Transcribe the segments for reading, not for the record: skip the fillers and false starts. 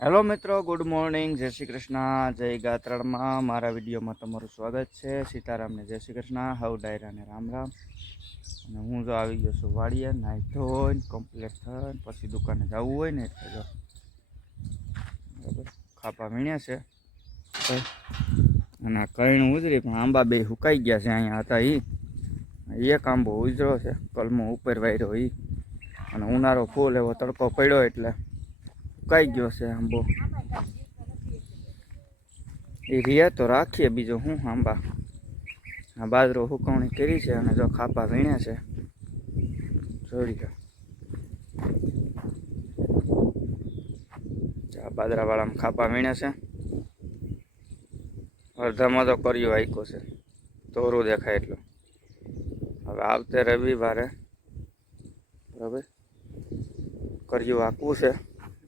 Hello મિત્રો, good morning, જય શ્રી કૃષ્ણ, જય ગાત્રાળમાં મારા વિડીયોમાં તમારું સ્વાગત છે. સીતારામને જય શ્રી કૃષ્ણ, હવ ડાયરાને રામ રામ. અને હું જો આવી ગયો છું વાડીએ, નાહી ધોઈને કમ્પ્લીટ થઈને પછી દુકાને જવું હોય ને એટલે જો બરાબર ખાપા વીણ્યા છે અને કઈણ ઉજરી પણ આંબા બે સુકાઈ ગયા છે. અહીંયા હતા એક આંબો ઉજરો છે, કલમો ઉપર વાર્યો અને ઉનાળો ફૂલ એવો તડકો પડ્યો એટલે સુકાઈ ગયો છે આંબો. એ રહ્યા તો રાખીએ, બીજો હું આંબા આ બાજરો હુકવણી કરી છે અને જો ખાપા વીણ્યા છે. જોઈ લો આ બાજરાવાળામાં ખાપા વીણ્યા છે. અડધામાં તો કર્યો આઈકો છે, તોરું દેખાય એટલો. હવે આવતે રવિવારે બરાબર કર્યું આખું છે,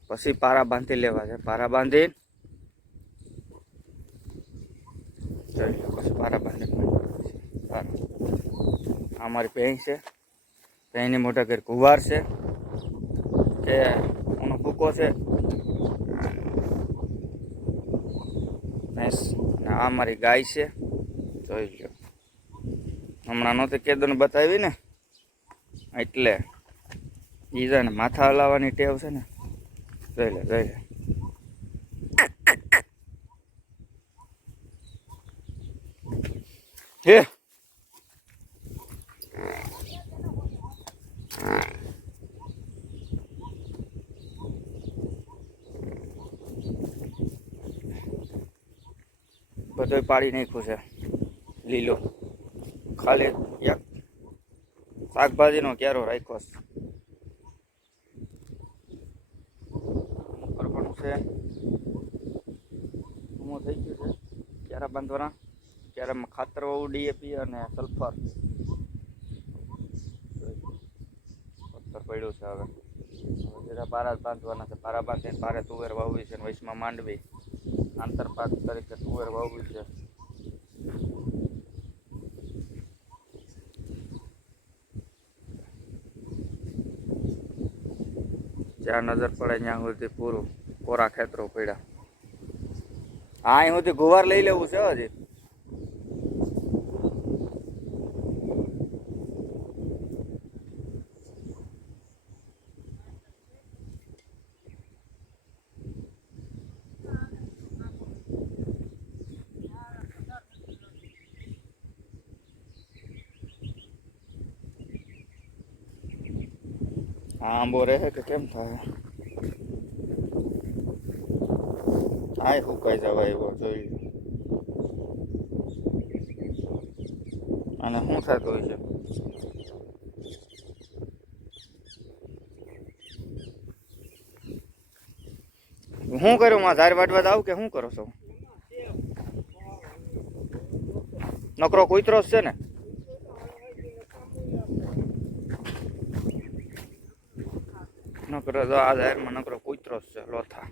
પછી પારા બાંધી લેવા છે. પારા બાંધી પછી પારા બાંધી આ મારી ભેંસ છે. ભેંસની મોટા ઘર કુવાર છે કે એનો ભૂકો છે. ભેંસ આ મારી ગાય છે. જોઈ લો, હમણાં નહોતી કેદોને બતાવી ને એટલે ઈ ને માથા હલાવવાની ટેવ છે ને. જોઈ લે હે બધો પાડી નાખ્યું છે લીલો. ખાલી એક શાકભાજીનો ક્યારો રાખ્યો છે. થઈ ગયું છે ક્યારા બાંધવાના. ક્યારામાં ખાતર વાળું ડીએપી અને સલ્ફર પથ્થર પડ્યું છે. હવે જરા પારા બાંધવાના છે. પારા બાંધીને પારે તુવેર વાવવી છે, વૈશમાં માંડવી આંતરપાક તરીકે તુવેર વાવવી છે. જ્યાં નજર પડે ત્યાં સુધી પૂરું કોરા ખેતરો પડ્યા. અહીં સુધી ગુવાર લઈ લેવું છે હજી. આંબો રહે કે કેમ થાય? આ સુકાઈ જવાય એવો. જોઈ અને શું થતું હોય છે? શું કર્યું માં? ધાર વાટવા આવું કે શું કરો છો? નકરો કૂતરો છે ને? નકરો તો આ ધારમાં નકરો કૂતરો છે, લોથા.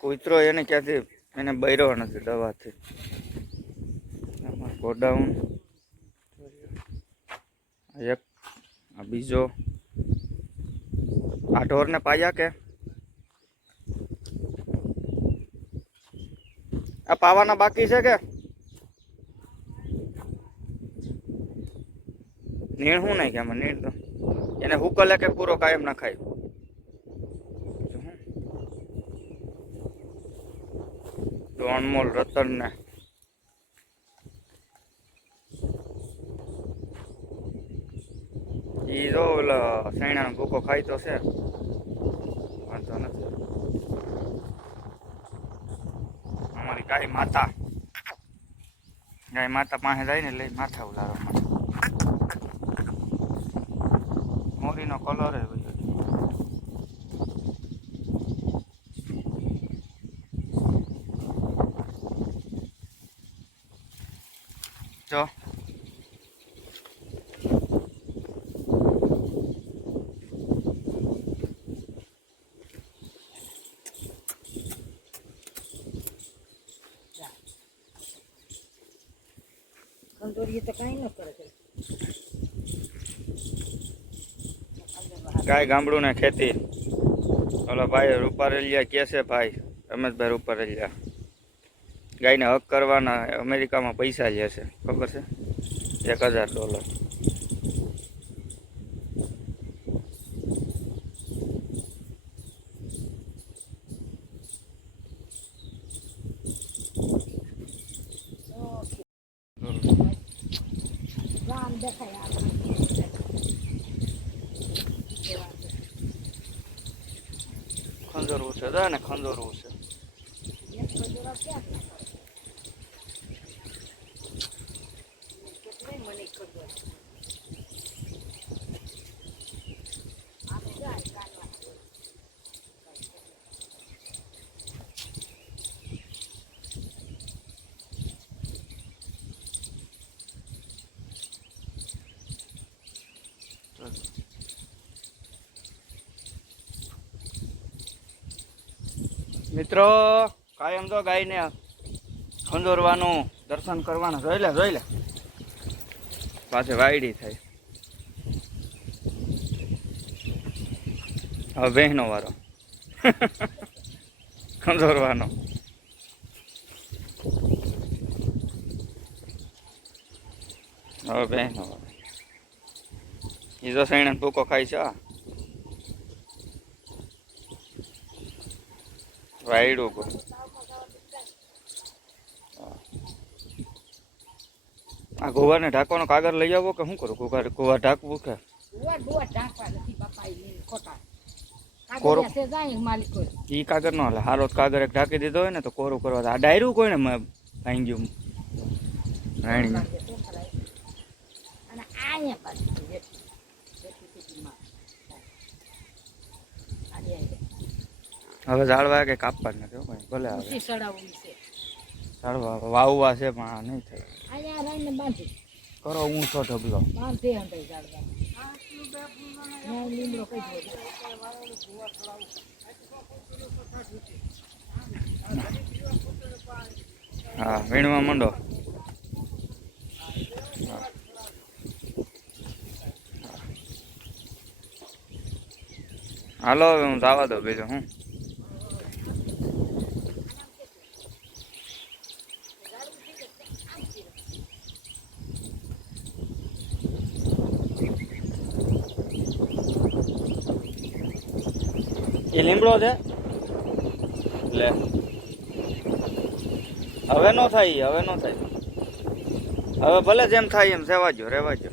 કૂતરો એને ક્યાંથી એને બૈરો નથી દવાથી. ગોડાઉન એક આ બીજો આ ઢોરને પાયા કે આ પાવાના બાકી છે કે નીણ? શું નહીં કે આમાં નીણ તો એને હુકલે કે પૂરો કાયમ ના ખાય. તો અનમોલ રતન ને ઈ જો ઓલા સૈણાનો ભૂકો ખાય તો છે, વાંધો નથી. અમારી ગાય માતા પાસે જાય ને લઈ માથા ઉલાડવા માટે. મોરીનો કલર એ બધો જો ગાય ગામડું ને ખેતી. ઓલો ભાઈ રૂપારેલિયા કે છે ભાઈ રમેશભાઈ રૂપારેલિયા ગાયને હક કરવાના અમેરિકામાં પૈસા લે છે ખબર છે $1000. ખંજોરવું છે ને ખંજોરવું છે. મિત્રો કાયમ તો ગાયને ખંજોરવાનું દર્શન કરવાનું જોઈ લે પાછી વાયડી થાય. હવે બહેનો વારો ખંજોરવાનો. હવે બહેનો વારો એ જો સૈણ ભૂકો ખાય છે. વાયડું આ ગોવાને ઢાંકવાનો કાગળ લઈ આવો કે શું કરું? ગોવા ઢાંકવું કે ઈ કાગળ નો હાલે. હારો કાગળ એક ઢાંકી દીધો હોય ને તો કોરું કરવા. આ ડાયરું કોઈને ભાઈ ગયું રાણી. હવે ઝાડવા કે કાપવા નથી ભલે આવે ઝાડવા વાવવા છે પણ આ નહીં થાય. કરો ઊંચો ઢગલો. હા વીણવા માંડો. હાલો હવે હું જવા દો બીજું હું. એ લીમડો છે લે. હવે નો થાય. હવે ભલે જેમ થાય એમ રેવાજો.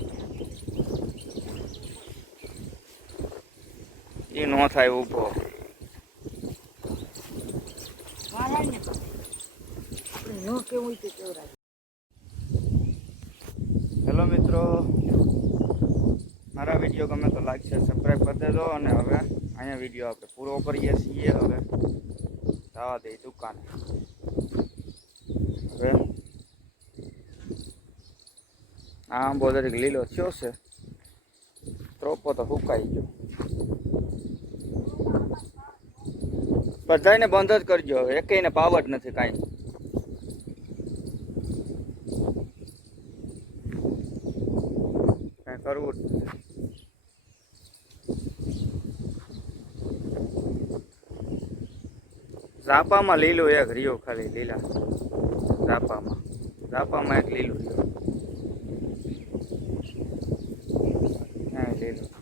એ નો થાય ઊભો. હેલો મિત્રો, મારા વિડીયો ગમે તો લાઈક શેર સબસ્ક્રાઈબ કરી દેજો. અને હવે અહીંયા વિડીયો આપણે પૂરો કરીએ છીએ. હવે જવા દઈએ દુકાને. હવે આ આંબો દરેક લીલો થયો છે. ત્રોપો તો સુકાઈ ગયો. બધાને બંધ જ કરજો. હવે એકેયને પાવર નથી કાંઈ. કાંઈ કરવું જ નથી. ઝાપામાં લીલું એક રહ્યો ખાલી. લીલા ઝાપામાં એક લીલું રહ્યો. લીલું